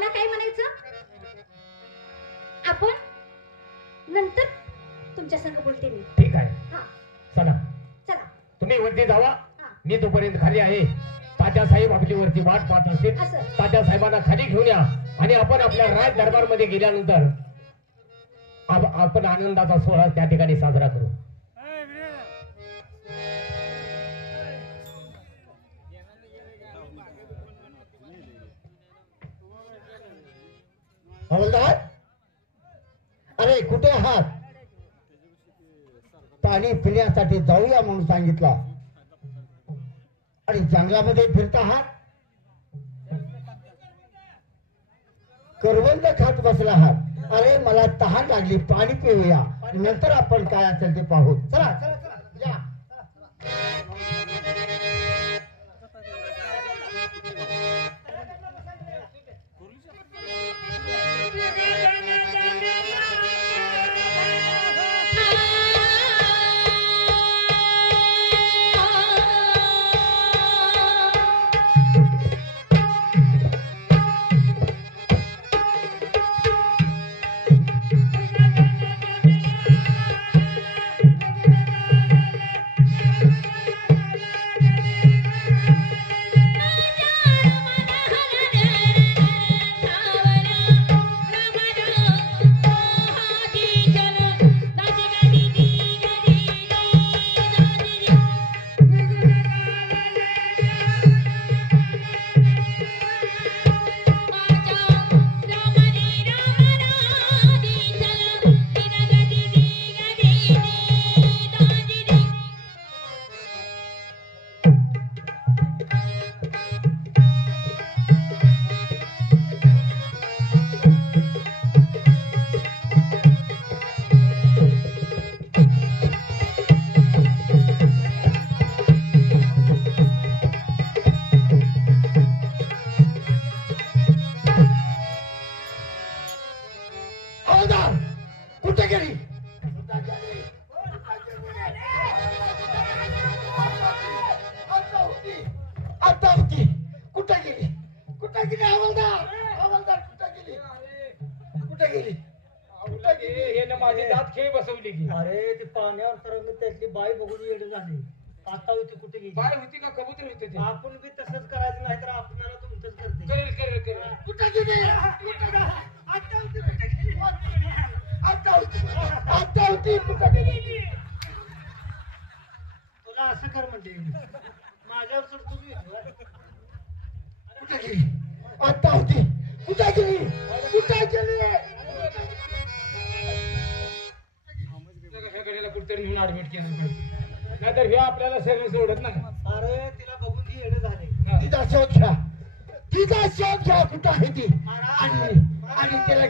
मला काय म्हणायचं आपण नंतर तुमच्या संग बोलते मी. ठीक आहे. हा चला चला तुम्ही वरती जावा. हा मी तोपर्यंत खाली आहे. तात्या साहेब आपली वरती वाट पाहत असतील. असं. तात्या साहेबांना खाली घेऊन या आणि आपण आपल्या राज दरबार मध्ये गेल्यानंतर आपण आनंदाचा सोहळा त्या ठिकाणी साजरा करू. हवलदार, अरे कुठे आहात? पाणी पिण्यासाठी जाऊया म्हणून सांगितलं आणि जंगलामध्ये फिरता आहात. करवंद खात बसला आहात. अरे मला तहान लागली, पाणी पिऊया, नंतर आपण काय असेल ते पाहू. चला चला चला या. कुठे गेली? आता होती. कुठे गेली? कुठे गेली? हवालदार, हवालदार कुठे गेली? कुठे गेली? कुठे गेली? हे ना माझी दात खेळ बसवली की. अरे ती पाण्यावर तरंग त्यातली बाई बघून येड झाली. आता होती कुठे गेली? बाय होती का कबूतर होते ते? आपण बी तसंच करायचं नाही तर आपल्याला तुमचंच करते. करेल करेल करेल. कुठे गेली? आता होती कुठे गेली? आता होती, आता होती कुठे गेली? तुला असं कर म्हणते माझ्यावर सोड तुम्ही. कुठे गेली? आता होती कुठे गेली? कुठे गेली? ह्या गडीला कुठतरी नेऊन ऍडमिट केलं पाहिजे, नाहीतर हे आपल्याला सगळं सोडत नाही. अरे तिला बघून ती येडे झाले. तिचा शोध घ्या, तिचा शोध घ्या. कुठं आहे ती? आणि तिला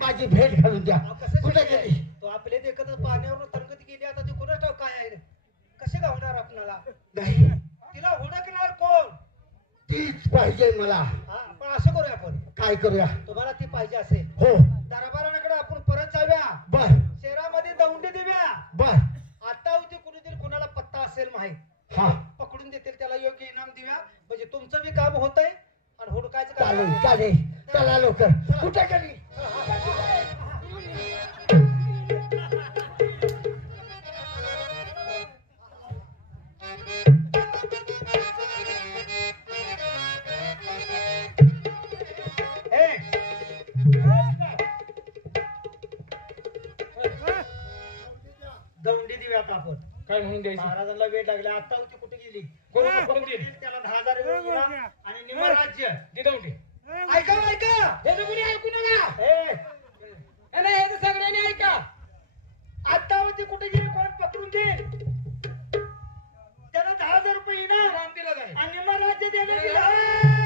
माझी भेट घालून द्या. कुठे गेली? तो आपले देखतच पाण्यावर तरंगत गेली. आता ती कुणा ठाव काय आहे? कसे गावणार आपल्याला? नाही तिला हुडकणार कोण? तीच पाहिजे मला. पण असं करूया आपण. काय करूया? तुम्हाला ती पाहिजे असेल हो, दरबाराकडे आपण परत जाऊया. बर. शहरामध्ये दौंडी देऊया. बर. आता होती कुणीतरी कुणाला पत्ता असेल माहित, हा पकडून देतील, त्याला योग्य इनाम देऊया. म्हणजे तुमचं बी काम होतंय आणि हुडकायचं काम. चालेल चालेल, चला लवकर. कुठे गेली? दौंडी देऊयात आपण. काय म्हणून द्यायची? महाराजांना वेळ लागला. आता होती कुठे गेली? कोण पकडून देईल? त्याला 10,000 इनाम आणि निम्म राज्य. दिदवंडी. ऐका ऐका, हे तर कुणी ऐकू नका. नाही हे तर सगळ्यांनी ऐका. आता होती कुठे गेली? कोण पकडून देईल? त्याला 10,000 रुपये इनाम दिला जाईल आणि निम्म राज्य देण्यात.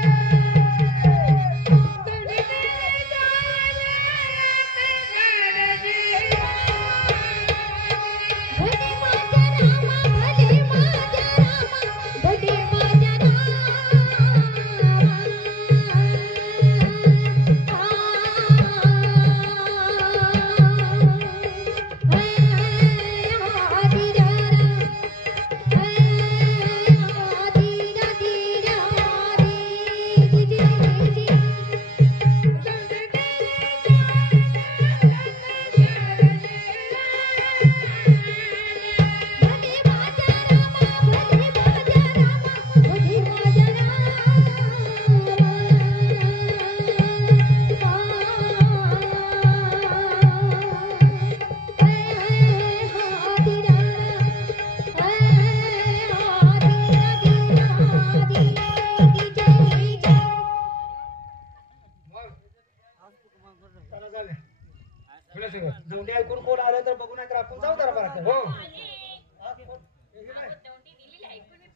ऐकलं सगळं. जोडी ऐकून कोण आलं तर बघू नाही तर आपण जाऊ दरबारात. हो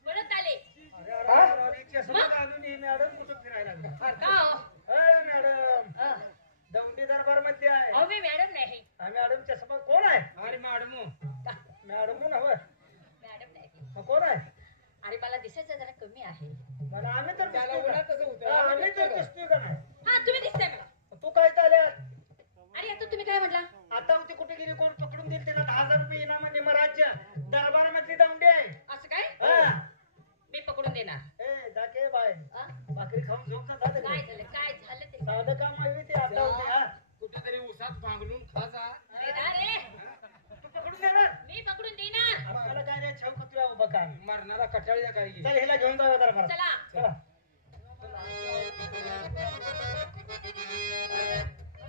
परत आले चष्मा घालून ही मॅडम कुठं फिरायला लागली? का हो? अय मॅडम दौंडी दरबार मध्ये आहे. अहो मी मॅडम नाही. मॅडम चष्मा कोण आहे? अरे मॅडम मॅडम नव्ह मॅडम नाही. मग कोण आहे? अरे मला दिसायचं जरा कमी आहे. मला आम्ही तर त्याला दिसतोय उन्हात का? कसं होतं? आम्ही तर दिसतोय का नाही? हा तुम्ही दिसताय मला. तू काय चालल्या? अरे आता तुम्ही काय म्हटला? आता होती कुठे गेली? कोण पकडून दिली त्याला 10,000 रुपये इनाम म्हणजे महाराजच्या दरबार मधली दौंडी आहे. असं काय? हा. मी पकडून देणार. ए जाके बाय हा? भाकरी खाऊन झोप का झालं काय का? झालं काय झालं ते? साधं काम आहे ते आता होते. हा. कुठेतरी उसात भांगलून खाजा. देणार रे. तू पकडून देणार? मी पकडून देणार. आम्हाला काय रे छाव कुत्र्या उभा काय? मरणारा कटाळीला काय चल ह्याला घेऊन जाऊया दरबारात. चला. चला.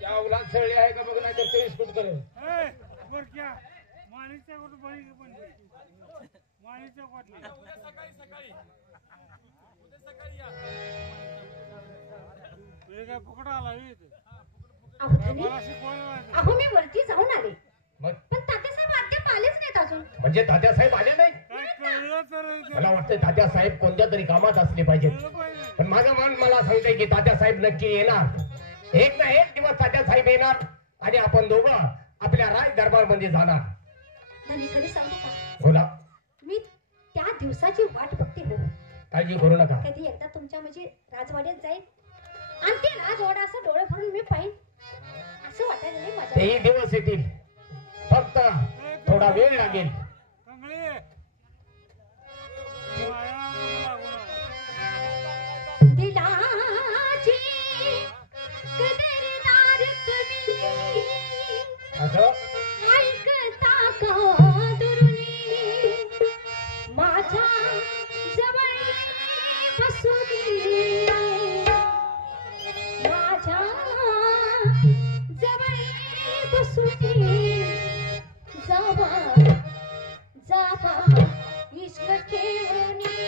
या उलात सळली आहे का बघ नाही तर 24 फूट करेल. अहो धनी, अहो मी वरती जाऊन आले मग पण तात्यासाहेब अद्याप आलेच नाहीत अजून. म्हणजे तात्यासाहेब आले नाही. मला वाटतं तात्यासाहेब कोणत्या तरी कामात असले पाहिजेत. पण माझं मन मला सांगतंय की तात्यासाहेब नक्की येणार. एक ना एक दिवस तात्यासाहेब येणार आणि आपण दोघं आपल्या राज दरबार मध्ये जाणार. धनी खरी सांगू का? बोला. मी त्या दिवसाची वाट बघते हो. काळजी करू नका. कधी एकदा तुमच्या म्हणजे राजवाड्यात जाईल आणि ते राजवाडा असं डोळे भरून मी पाहिन असं वाटायला नाही माझ्या. तेही दिवस येतील. फक्त थोडा वेळ लागेल. दिलाची कदरदार तुम्ही असं ऐकता का दुरुनी माझ्या जवळ बसूनी माझ्या जवळ बसूनी जावा जावा इश्क खेळूनी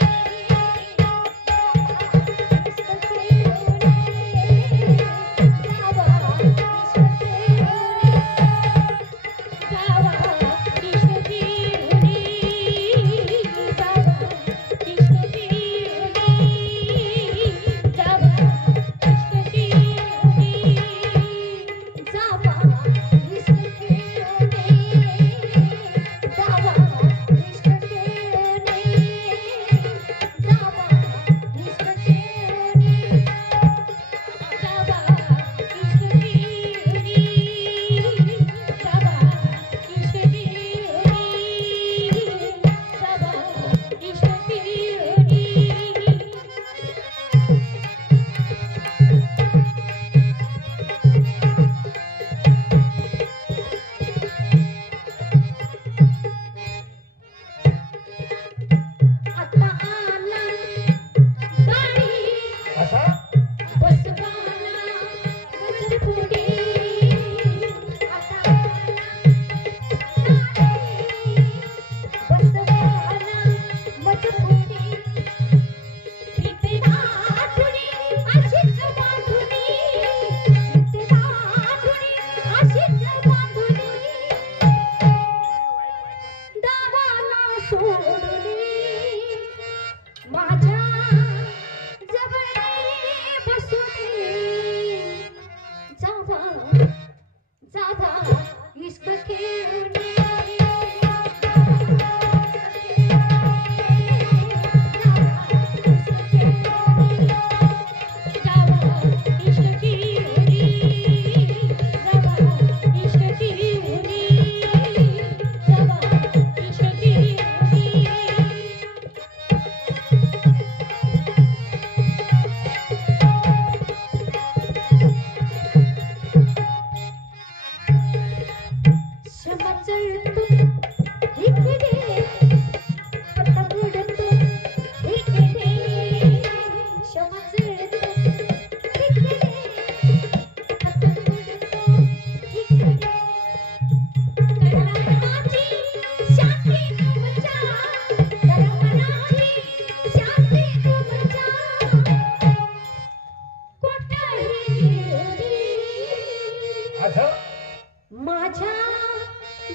माझ्या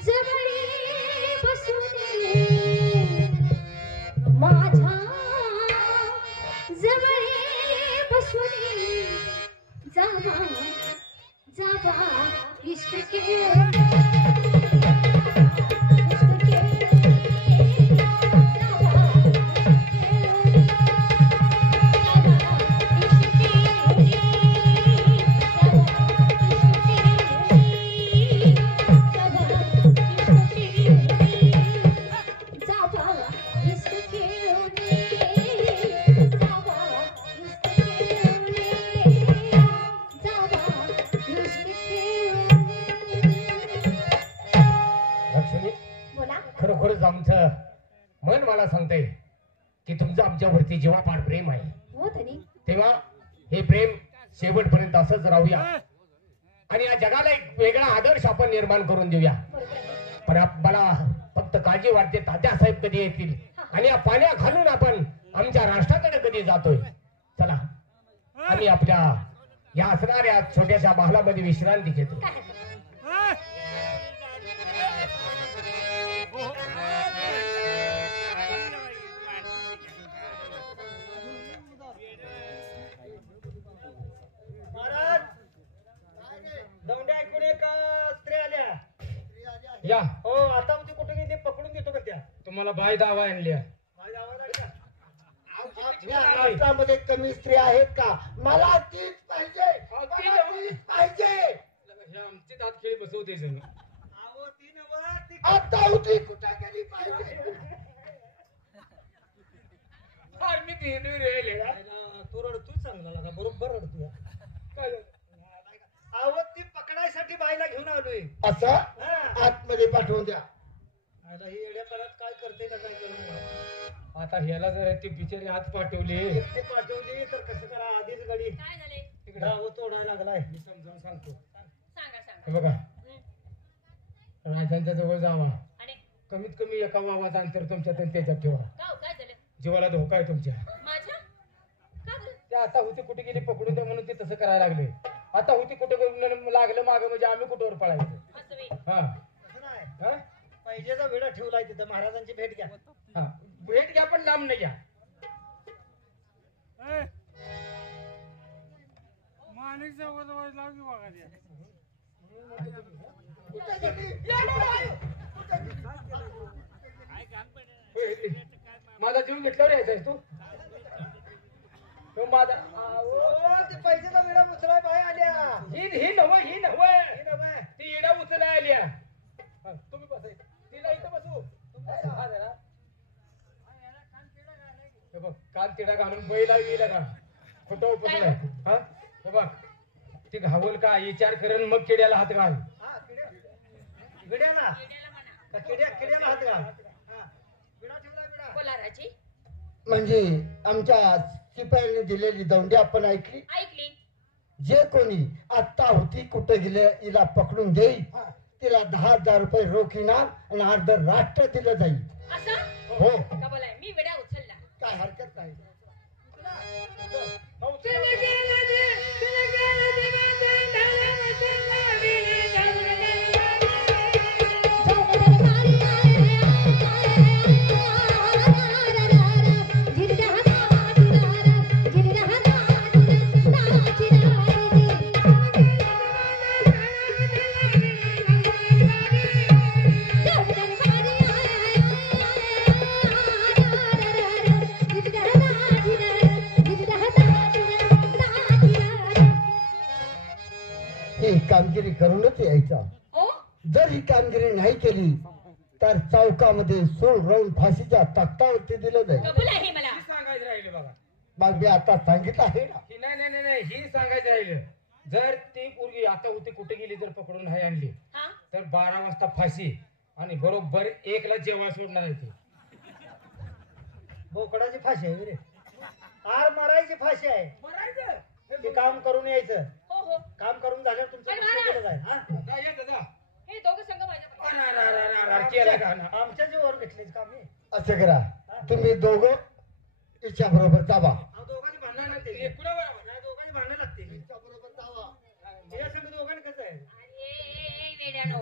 जवळी बसून माझ्या जवळी बसून जावा जावा इश्क के खरोखरच आमचं मन मला सांगतंय की तुमचं आमच्यावरती जीवापाड प्रेम आहे. हो धनी. तेव्हा हे प्रेम शेवटपर्यंत असंच राहूया आणि या जगाला एक वेगळा आदर्श आपण निर्माण करून देऊया. पण मला फक्त काळजी वाटते तात्यासाहेब कधी येतील आणि या पाण्या घालून आपण आमच्या राष्ट्राकडे कधी जातोय. चला आम्ही आपल्या या असणाऱ्या छोट्याशा महालामध्ये विश्रांती घेतो. महाराज दौंड्या ऐकून एक स्त्री आल्या. या हो आता होती कुठे गेली पकडून देतो का त्या तुम्हाला बाय दावा आणल्या. माझ्या आवाज आला का? आपल्या राष्ट्रामध्ये कमी स्त्री आहेत का? मला तीच पाहिजे, मला तीच पाहिजे. हे आमची दात खेळी बसवते जण. अहो ती नव्ह ती आता होती कुठे गेली पाहिजे. फार मी तिने रेले तू रडतोय चांगला लागा बरोबर रडतोय. काय झालं? अहो ती पकडायसाठी बाईला घेऊन आलोय. असं आतमध्ये पाठवून द्या. आता ही एवढ्या काळात काय करते का काय करू. आता ह्याला जर ती बिचारी हात पाठवली ते पाठवली तर कसं करा आधीच गाडी काय झाले? तिकडे गाव तोडायला लागलाय. मी समजावून सांगतो. सांगा सांगा. हे बघा राजांच्या जवळ जावा. आणि कमीत कमी एका वावाचं अंतर तुमच्यात आणि त्याच्यात ठेवा. गाव काय झालं? जीवाला धोका आहे तुमच्या. माझ्या का झालं? ते आता होती कुठे गेली पकडून द्या म्हणून ते तसं करायला लागले. आता होती कुठे लागलं मागं म्हणजे आम्ही कुठेवर पळायचं. हसवे. हा असं नाही. हा पैजेचा विडा ठेवलाय तिथं. महाराजांची भेट घ्या. हा भेट घ्या पण लांब नाही घ्या. माणिक जवळ लावली बघा द्या. माझा जीव घेतल्यावर यायचाय तू. तो माझा ते पैजेचा विडा उचलाय बाय आल्या. ही नव हे नव्हे. ती येडा उचला आल्या. तुम्ही बसाय तिला इथं बसू. हा जरा. हे बघ कान तिडा घालून बैला गेला का खोटं उपसलाय. हा हे बघ ती घावल का विचार करेन मग किड्याला हात घाल. हा किड्याला का किड्याला हात घाल. विडा ठेवलाय विडा. बोला राजी. म्हणजे आमच्या शिपायांनी दिलेली दौंडी आपण ऐकली. ऐकली. जे कोणी आता होती कुठे गेले हिला पकडून देईल तिला 10,000 रुपये रोख इनाम आणि अर्ध राष्ट्र दिलं जाईल. असं हो का बोलाय? मी वेड्या उचलला. काय हरकत नाही. ही कामगिरी करूनच यायचा. हो जर ही कामगिरी नाही केली तर चौकामध्ये सोड राहून फाशीच्या तख्तावरती दिलं जाईल. कबूल आहे मला. ही सांगायचं राहिले बघा. मग मी आता सांगितलं आहे ना. ही नाही ही सांगायचं राहिलं. जर ती पोरगी आता होती कुठे गेली जर पकडून नाही आणली हा तर 12 वाजता फाशी आणि बरोबर 1 ला जेव्हा सोडणार आहे ती. बोकडाची फाशी आहे रे. आर मारायची फाशी आहे. ते काम करून यायचं. हो हो. काम करून झाल्यावर तुमचं पण लक्ष महाराज. दिलं जाईल. हा? जा, ये जा. हे दोघं संघ माझ्या पाहिजे. केला का ना? आमच्या जीवावर घेतलेच काम आहे. असं करा तुम्ही दोघं तिच्या बरोबर जावा. दोघांनी भांडण लागते. दोघांनी भांडण लागते. तिच्या बरोबर जावा. तिच्या संग दोघांनी कसं आहे? अरे वेड्यानो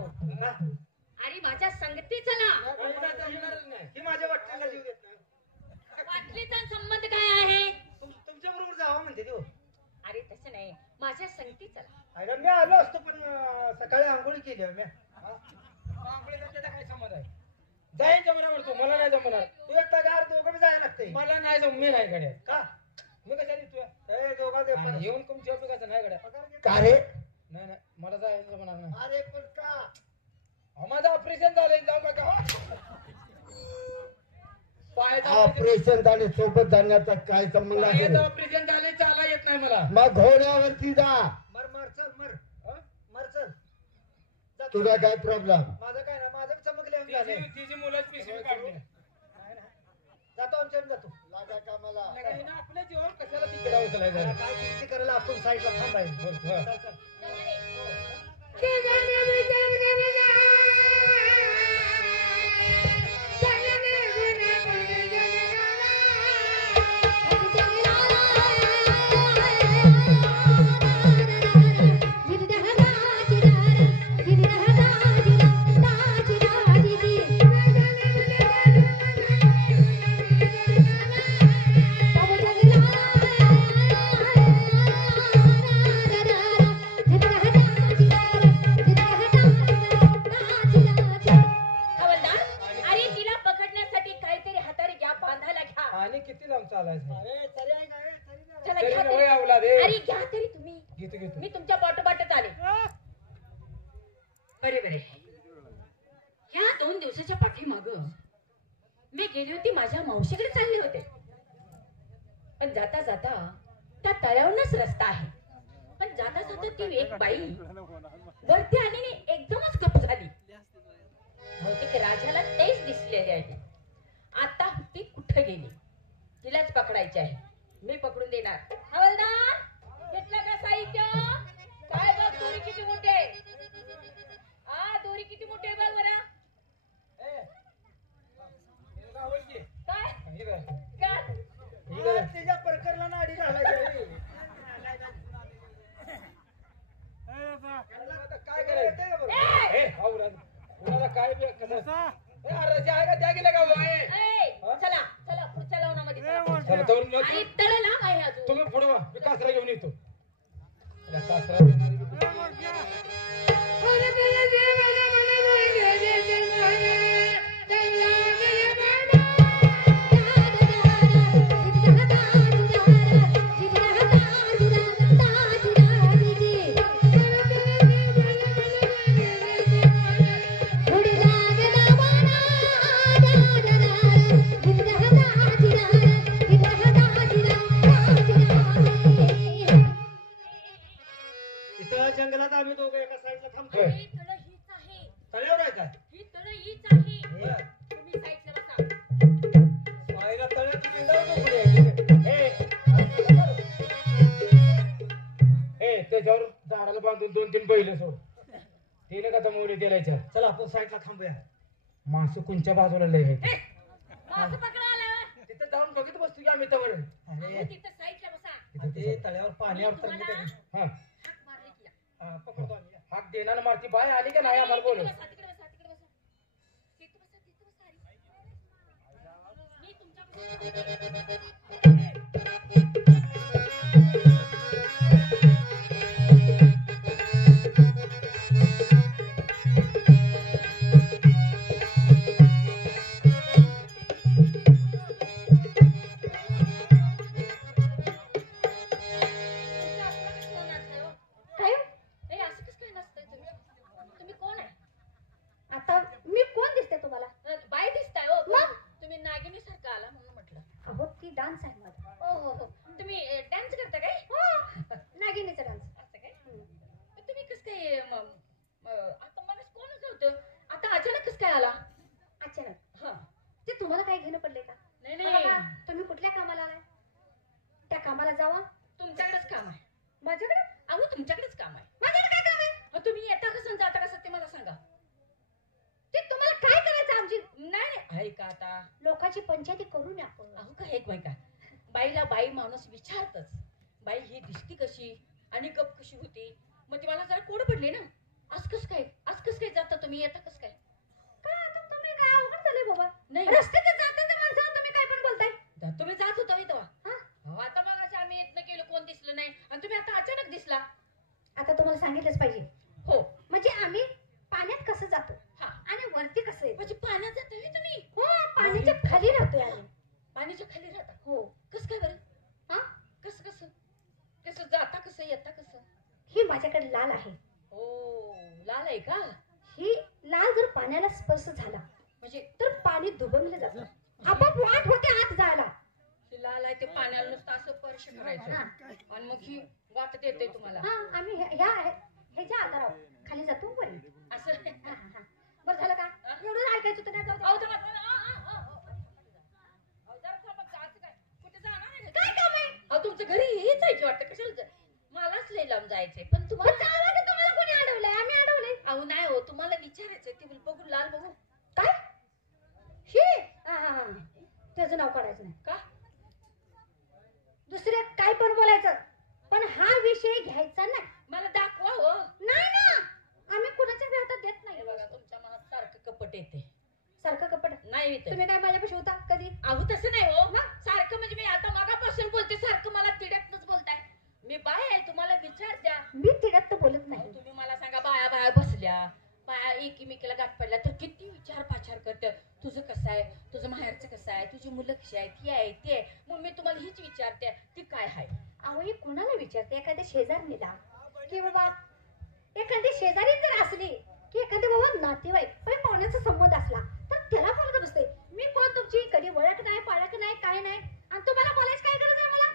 का? अरे माझ्या संगती चला. ही माझ्या वाटणीला जीव देत नाही. वाटलीचा संबंध काय आहे? तुमच्या बरोबर जावं म्हणते ती हो. अरे तसं नाही, माझ्या संगती चला. अगं मी आलो असतो पण सकाळी आंघोळी केली आहे मी. आंघोळीचा त्याचा काय संबंध आहे? जाईन जमणार तू, मला नाही जमणार. तू एकटा गार दोघं बी जायला लागते मला नाही जम, मी नाही गड्या. का? मी कशा देतोय? ए, दोघा दे पण. येऊन तुमच्या उपयोगाचं नाही गड्या. पगार घे. का रे नाही नाही, मला जायचं जमणार नाही. अरे पण का? अहो, माझं ऑपरेशन झालंय, जाऊ का गावात? पायाचं ऑपरेशन झाले सोबत जाण्याचा काय संबंध आहे? ऑपरेशन झालंय, चाला येत नाही मला. मग घोड्यावरती जा. मर मर चल मर. हं? मर चल. तुझा काय प्रॉब्लेम? माझं काय ना, माझं चमकले तिची मुलंच पिशवी काढली. जातो आमच्याकडे जातो. लागा कामाला. हिनं आपल्या जीवावर कशाला तिकडे उचलायचं? काय किती करायला आपण साईडला थांबायचं. हं. चल, चल. हवालदार, अरे तिला पकडण्यासाठी काहीतरी हाताने घ्या, बांधायला घ्या. आणि किती लांब चालायचं? चला तरी घ्या नव्हे तरी. अवलाद हे. अरे घ्या तरी तुम्ही. घेतो घेतो. मी तुमच्या पाठोपाठच आले. बरे बरे. ह्या 2 दिवसाच्या पाठीमाग मी गेली होती, माझ्या मावशीकडे चालले होते. पण जाता जाता त्या तळ्यावरूनच रस्ता आहे. पण जाता जाता ती एक बाई वरती आली आणि एकदमच गप झाली. बहुतेक राजाला तेच दिसलेले आहे. आता ती कुठे गेली? तिलाच पकडायची आहे. मी पकडून देणार. हवालदार, घेतलं का साहित्य? काय बघ, दोरी किती मोठी आहे. दोरी किती मोठी आहे बघ बरं. गावात घे. काय हे काय? काय? तिच्या प्रकरला नाडी घालायची. आता काय करायचं? ए! हे, अवलाद. कुणाला काय बी कसं? असा? हे, अरे, जे आहे का त्या गेल्या का हो? हे. ए, चला चला पुढच्या लवणामध्ये ए, चला. वरती. चला, जाऊन बघ. आणि तळ लांब आहे अजून. तुम्ही पुढे वा, मी कासरा घेऊन येतो. या कासरा ए, वरती. इथं जंगलात आम्ही दोघं एका साईडला थांबतो. होय. ही तळ हीच आहे. तळ्यावर आहे काय? ही तळ हीच आहे. बरं. तुम्ही साईडला बसा. पाहायला तळ्याची बिंदावर झोपडी आहे. हे, त्याच्यावर झाडाला बांधून 2-3 बैल सोड. तिने का मोडी द्यायच्या. चला आपण साईडला थांबूया. माणसं कोणच्या बाजूला लय आहेत. माझं पकडा आलं. तिथं जाऊन बघित बसतो की आम्ही तवर. अरे, तिथं साईडला बसा. ते तळ्यावर पाण्यावर तर मी तुम्हाला ते- हा, हाक मारली की या. पकडतो आम्ही. हाक देणार मारती बाय आली का नाही आम्हाला बोल. तिकडे बसा, तिकडे बसा, तिकडे बसा. तिथं बसा, तिथं बसा. मी तुमच्या काय हो? ए, असं कसं काय नसतंय तुम्ही? तुम्ही कोण आहे? आता मी कोण दिसते तुम्हाला? बाय दिसताय हो. मग तुम्ही नागिनीसारखं आला म्हणून म्हटलं. अहो ती डान्स आहे माझा. हो हो हो. तुम्ही डान्स करता काय? हो. नागिनीचा डान्स. असं काय? तुम्ही कसं काय आता मला कोणच नव्हतं. आता अचानक कसं काय आला? अचानक. हा. ते तुम्हाला काय घेणं पडले का? नाही नाही. तुम्ही कुठल्या कामाला आलाय? त्या कामाला जावा. तुमच्याकडेच काम आहे. माझ्याकडे? अहो तुमच्याकडेच काम आहे. माझ्याकडे काय काम आहे? तुम्ही येता कसं जाता कसं ते मला सांगा. ते तुम्हाला काय करायचं आमची? नाही नाही. ऐका आता. लोकांची पंचायती करू नये आपण. अहो काय एक का बाईला बाई माणूस विचारतच. बाई ही दिसती कशी आणि गप कशी होती. मग ती मला जरा कोड पडली ना. आज कस काय जाता तुम्ही येता कस काय काय आता तुम्ही काय अवघड झाले बाबा नाही रस्त्यात जाता ते माणसं तुम्ही काय पण बोलताय तुम्ही जात होता इथं हा? अहो, आता मग आम्ही येत केलं कोण दिसलं नाही आणि तुम्ही आता अचानक दिसला आता तुम्हाला सांगितलंच पाहिजे हो म्हणजे आम्ही पाण्यात कसं जातो हा आणि वरती कसं येतो म्हणजे पाण्यात जातोय तुम्ही हो पाण्याच्या खाली राहतोय आम्ही पाण्याच्या खाली राहता हो कस काय बरं हा कसं कसं कसं जाता कसं येता कसं ही माझ्याकडे लाल आहे हो लाल आहे का ही लाल जर पाण्याला स्पर्श झाला म्हणजे तर पाणी दुबंगलं जातं आपोआप वाट होते आत जायला ही लाल आहे ते पाण्याला नुसतं असं स्पर्श करायचं हा. आणि मग ही वाटत येते तुम्हाला हा आम्ही ह्याच्या आधारावर खाली जातो वरी असं हा, हा, हा. बरं झालं का एवढं ऐकायचं होतं ना जाऊ दे. अहो, थांबा, थांबा. अहो, जरा थांबा, असं काय? कुठे जाणार आहे का? काय काम आहे अहो, तुमच्या घरी हेच जायचं वाटतं कशाला मलाच लय लांब जायचंय पण तुम्हाला पण जावं की तुम्हाला कोणी अडवलंय आम्ही अडवलंय अहो नाही हो तुम्हाला विचारायचंय ते बघू लाल बघू काय हे हा, हा, हा. त्याचं नाव काढायचं नाही का दुसरे काय पण बोलायचं पण हा विषय घ्यायचा नाही मला दाखवा हो नाही ना आम्ही कुणाच्या विरोधात देत हे नाही बघा तुमच्या मनात सारखं कपट येते सारखं कपड नाही येते तुम्ही काय माझ्यापाशी होता कधी अहो तसं नाही हो मग सारखं म्हणजे मी आता मगापासून बोलते सारखं मला तिड्यातच बोलताय मी बाय आहे तुम्हाला विचार द्या मी तिच्यात तर बोलत अहो, नाही तुम्ही मला सांगा बाया बाया बसल्या बाया एकीमेकीला गाठ पडल्या तर किती विचार पाचार करते तुझं कसं आहे तुझं माहेरचं कसं आहे तुझी मुलं कशी आहेत ही आहे ते आहे मग मी तुम्हाला हीच विचारते ती काय आहे अहो ही कुणाला विचारते एखाद्या शेजारणीला की बाबा एखादी शेजारी जर असली की एखाद्या बाबा नातेवाईक पण पाहुण्याचा संबंध असला तर त्याला बोलत असते मी कोण तुमची कधी ओळख नाही पाळख नाही काय नाही आणि तुम्हाला बोलायची काय गरज आहे मला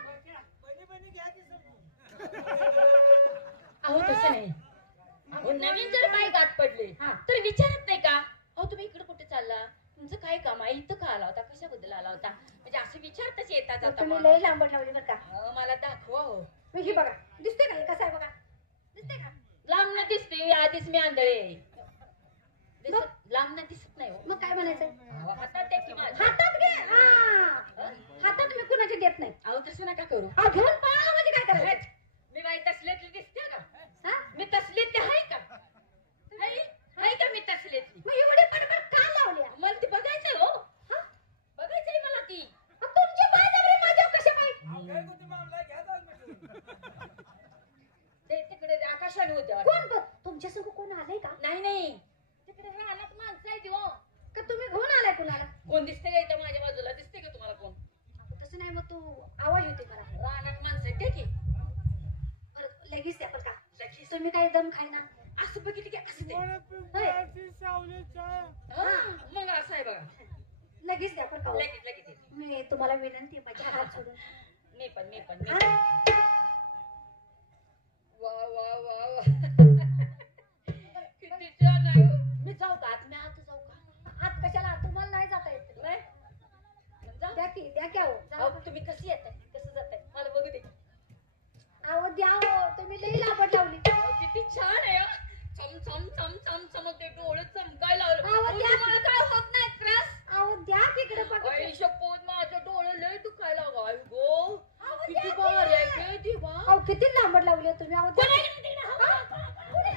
अहो तसं नाही अहो नवीन जर बाई गाठ पडले हा. तर विचारत नाही का अहो तुम्ही इकडे कुठे चालला तुमचं काय काम आहे इथं का आला होता कशाबद्दल आला होता म्हणजे असं विचारताच येता जाता तुम्ही माणूस. लय लांबट लावली बरं का अहो, मला दाखवा हो मग ही बघा दिसते का हे कसं आहे बघा दिसते का लांब न दिसते आधीच मी आंधळे आहे. लांब न दिसत नाही हो मग काय म्हणायचं अहो, हातात द्या की माझ्या. हातात घे हा हातात मी कुणाचे देत नाही अहो तसं नका करू अहो घेऊन पळाला म्हणजे काय करायचं मी बाई तसल्यातली दिसते का हा मी तसल्यातली आहे का आहे का मी तसल्यातली मग एवढी बडबड का लावली आहे? मला ती बघायचंय हो हा? बघायचंय मला ती मग तुमची बळजबरी माझ्यावर कशा पाहिजे ते तिकडे आकाशाने होते वाटतं. कोण बघ तुमच्या संग कोण आलंय का नाही नाही तिकडे रानात माणसं आहे ती हो का तुम्ही घेऊन आलाय कुणाला कोण दिसते का इथं माझ्या बाजूला दिसते का तुम्हाला कोण तसं नाही मग तू आवाज येते मला रानात माणसं आहेत ते की बरं लगेच द्या बरं का लगेच. तुम्ही काय दम खाय ना असं बघितलं की असं ते पिंपळाची सावली छाया हा, मग असं आहे बघा लगेच द्या बरं का हो. लगेच लगेच येते. मी तुम्हाला विनंती आहे, माझ्या हात सोडून मी पण हा? वा वा वा वा किती छान आहे हो. मी जाऊ का आत मी आत जाऊ का आत कशाला तुम्हाला नाही जाता येत नाही जाऊ द्या की अहो अहो, जाऊ. तुम्ही कशी येताय कसं जाताय मला बघू दे अहो द्या हो तुम्ही लई लांबट लावली अहो, किती छान आहे हो. चम चम चम चम चम ते डोळे चमकायला लागले. अहो, अहो, त्या- तुम्हाला काय होत नाही त्रास अहो द्या तिकडे बघा आई शपथ माझे डोळे लय दुखायला लागले. आई गो अहो, किती द्या भारी आहे गे देवा अहो किती लांबट लावली हो तुम्ही अहो द्या. कोण आहे का तिकडे? हा, पुढे.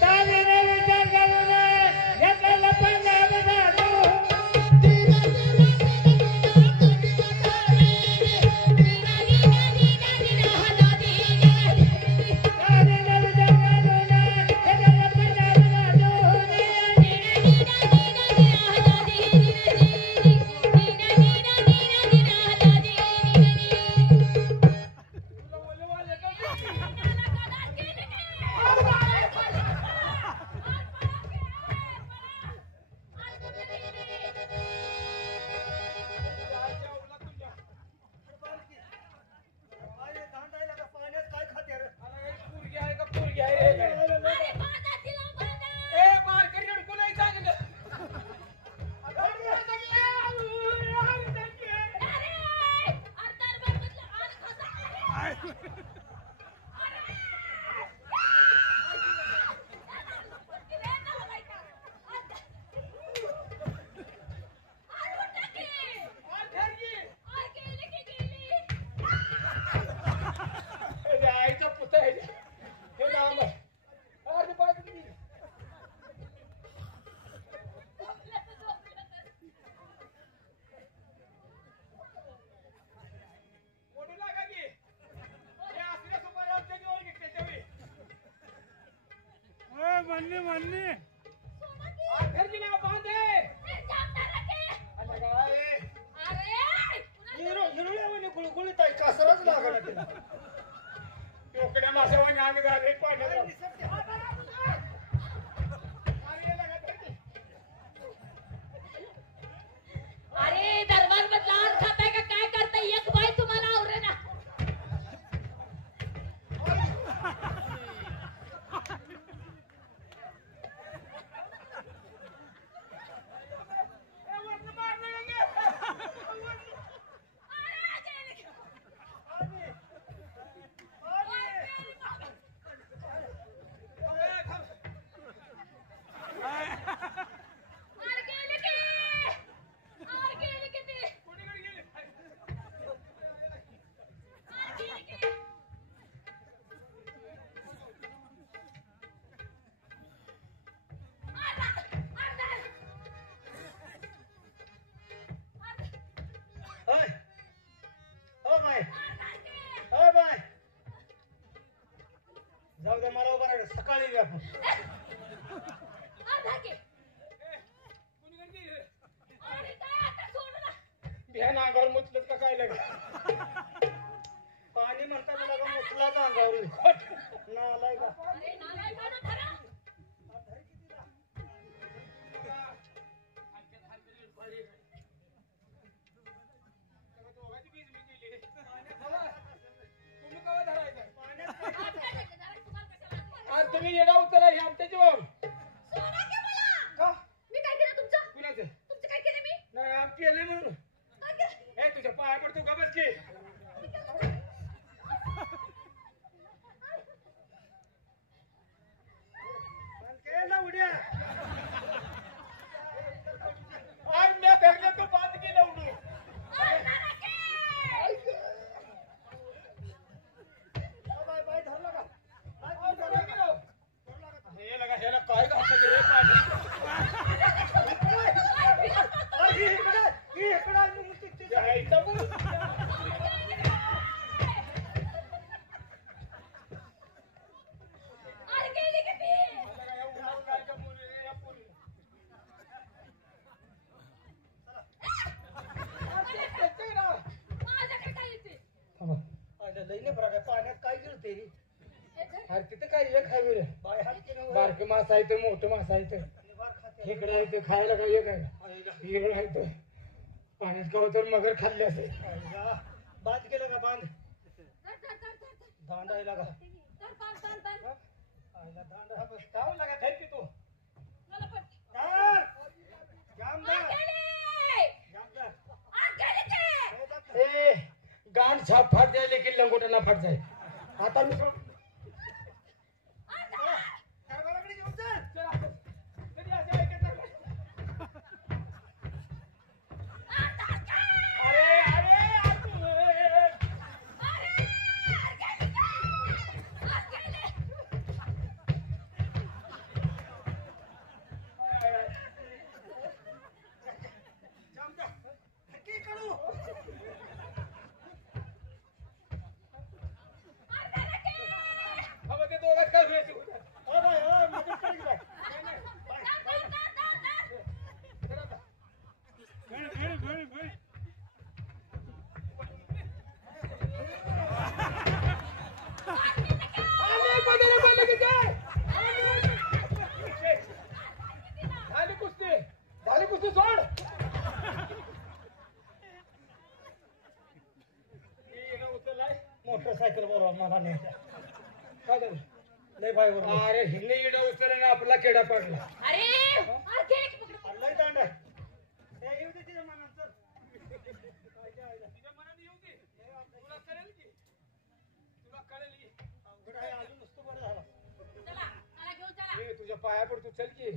चालीने विचार करू नये घेतलेलं पंजाब जातो चालीने विचार करू नये घेतलेलं पंजाब जातो म्हणणे म्हणणे घरची नाव बांधे हिरुळ्यामध्ये गुळगुळीत आहे कासराच लागणार तिला. टोकड्या माशावाने आम्ही झाले पाण्यात अरे दरबार मधला आत खाताय का काय करताय एक बाई तुम्हाला आवरे ना होय. हो बाय. हो बाय. जाऊ दे मला उभा राहा सकाळी येऊ आपण. बिहान अंगावर मुचलत का काय लागेल पाणी म्हणता मला का मुसलाच अंगावर नालाय का आज तुम्ही येडा उचला हे आमच्या जीवन का मी काय केलं तुमचं कुणाचं तुमचं काय केलं मी नाही आम केलं म्हणून काय केलं ए तुझ्या पाया पडतो का बस की ना उड्या आज मी धरले तो बात केलं उडू बाय बाय धरला का हे लगा ह्याला काय घासायचं रे पाणी इकडे आणि मग ते- या इथं बोल. लईने प्रकार पाण्यात काय गिळते रे अरे तिथं काय एक आहे रे बाय हात केलं बारके मास आहे ते मोठं मास आहे ते खेकडे आहे ते खायला काय एक आहे हिरळ आहे ते पाण्यात कवा तर मगर खाल्ले असेल बांध केलं का बांध दांडायला का दांडा काव लागा धर की तू ए गांड छाप फाट जाए लेकिन लंगोटा ना फाट जाए आता मी मोटरसायकल बरोबर मला नाही काय झालं लय बाय बरोबर अरे हिने इडा उचलला आपला केडा पडला लय दांड आहे ए, येऊ दे तिच्या मनात चल. तुझ्या मनाने येऊ दे तुला कळेल की तुला कळेल की अवघड आहे, अजून नुसतं बरं झालं ए, तुझ्या पाया पडतो चल की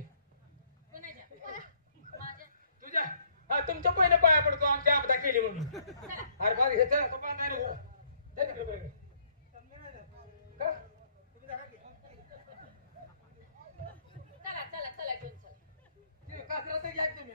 तुझ्या हा तुमच्या पहिल्या पाया पडतो आमच्या आपदा केली म्हणून अरे बघ हे चल तो बांधाय नको चल इकडे बघ. का? ते कासरा तर घ्या तुम्ही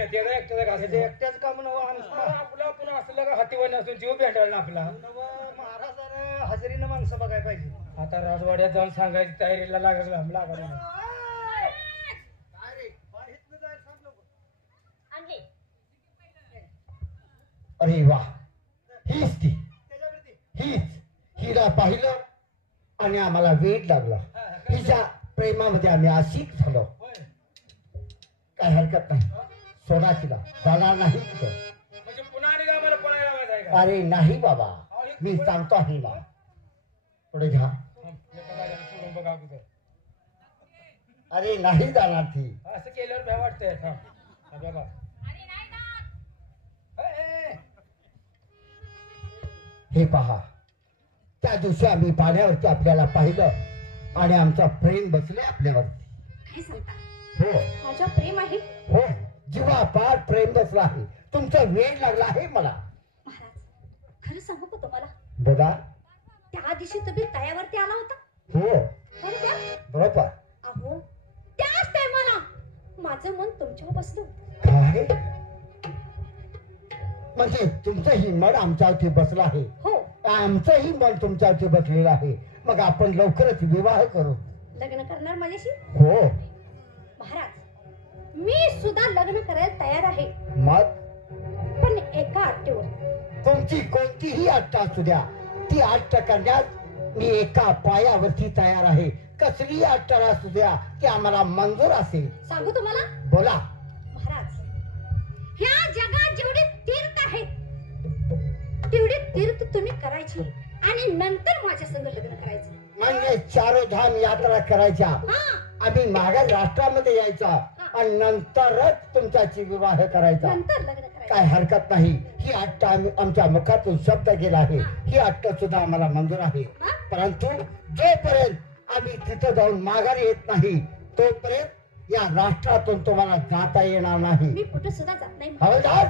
त्याचा एकट्याचा घास त्याचं एकट्याच काम नव आपला आपण असलं का हातीवर नसून जीव भेटायला आपला महाराजानं हजेरीनं माणसं बघायला पाहिजे. आता राजवाड्यात जाऊन सांगायची तयारीला लागला आणली. अरे वा, हीच ती, हीच. हिला पाहिलं आणि आम्हाला वेड लागला. हिच्या प्रेमामध्ये आम्ही आशिक झालो. काय हरकत नाही, सोडा तिला, जाणार नाही तिथं. म्हणजे पुन्हा आणि आम्हाला पळायला लावायचं आहे का? अरे नाही बाबा, मी सांगतो आहे ना. पुढे घ्या. सोडून बघा अगोदर. अरे नाही जाणार ती. असं केल्यावर भ्या वाटतंय. बघा हे पहा, त्या दिवशी आम्ही पाण्यावरती आपल्याला पाहिलं आणि आमचा प्रेम बसले आपल्यावरती. काय सांगता हो माझ्या प्रेम आहे. हो, जीवापार प्रेम बसला आहे. तुमचा वेळ लागला आहे मला. महाराज खरं सांगू का तुम्हाला, बोला. त्या दिवशी तुम्ही तळ्यावरती आला होता हो बरोबर. बरोबर. अहो त्याच टायमाला माझं मन तुमच्यावर बसलं. काय म्हणजे तुमचंही मन आमच्यावरती बसलं आहे. हो, आमचंही मन तुमच्यावरती बसलेलं आहे. मग आपण लवकरच विवाह करू. लग्न करणार माझ्याशी. हो महाराज मी सुद्धा लग्न करायला तयार आहे, मग पण एका अट्टेवर. तुमची कोणतीही अट्ट असू द्या, ती अट्ट करण्यास मी एका पायावरती तयार आहे. कसली अट्ट असू द्या, ती आम्हाला मंजूर असेल. सांगू तुम्हाला बोला. महाराज, ह्या जगात जेवढे तीर्थ आहेत तेवढे तीर्थ तुम्ही करायची आणि नंतर माझ्या संग लग्न करायचं. म्हणजे चारोधाम यात्रा करायच्या, हा, आम्ही माघार राष्ट्रामध्ये यायचा आणि नंतरच तुमच्याशी विवाह करायचा. नंतर लग्न करायचं. काय हरकत नाही. ही अट्ट आमच्या मुखातून शब्द गेला आहे. ही अट्ट सुद्धा आम्हाला मंजूर आहे. परंतु जोपर्यंत आम्ही तिथं जाऊन माघारी येत नाही तोपर्यंत या राष्ट्रातून तुम्हाला जाता येणार नाही. मी कुठे सुद्धा जात नाही. हवलदार,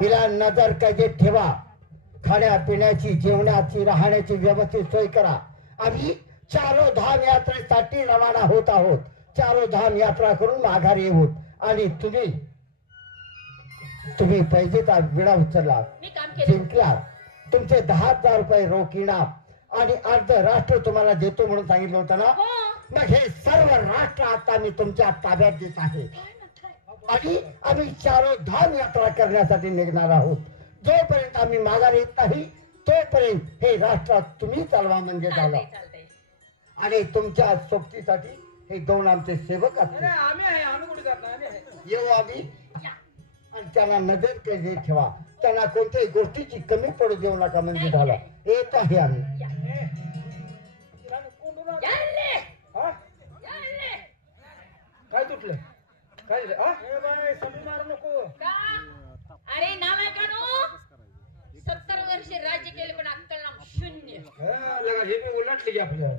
हिला नजर कैदेत ठेवा. खाण्यापिण्याची, जेवणाची, राहण्याची व्यवस्थित सोय करा. आम्ही चारोधाम यात्रेसाठी रवाना होत आहोत. चारोधाम यात्रा करून माघारी येऊ. आणि तुम्ही पैजेचा विडा उचलला, मी काम केलं. जिंकला. तुमचे 10,000 रुपये रोख इनाम आणि अर्ध राष्ट्र तुम्हाला देतो म्हणून सांगितलं होतं ना. हो. मग हे सर्व राष्ट्र आता मी तुमच्या ताब्यात देत आहे आणि आम्ही चारोधाम यात्रा करण्यासाठी निघणार आहोत. जोपर्यंत आम्ही माघार येत नाही तोपर्यंत हे राष्ट्र तुम्ही चालवा म्हणजे झालं. चालतंय. आणि तुमच्या सोबतीसाठी हे दोन आमचे सेवक असतील. आम्ही आहे, आम्ही कुठे जात नाही, आम्ही आहे. येऊ आम्ही आणि त्यांना नजर कैदेत ठेवा. त्यांना कोणत्याही गोष्टीची कमी पडू देऊ नका म्हणजे झालं. येत आहे आम्ही. यायले. हा? यायले. काय तुटलं? काय झालं? हा? समजून मारू नको. का? अरे नालायकानो, 70 वर्ष राज्य केले पण अक्कल नाम शून्य. हे बी उलटली की आपल्या